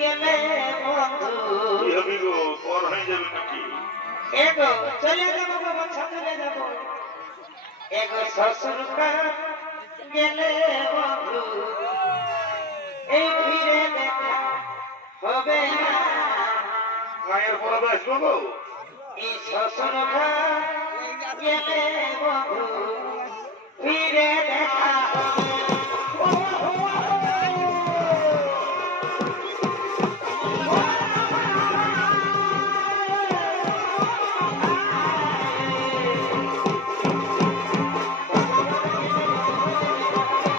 গেলে বন্ধু গো পর হয়ে যাবে নাকি এগো চলে যাবো বাবা চলে যাবো এগো শ্বশুর গেলে বন্ধু এই ফিরে দেখা হবে না মায়ের পরাবে আসবো গো এই শ্বশুর গেলে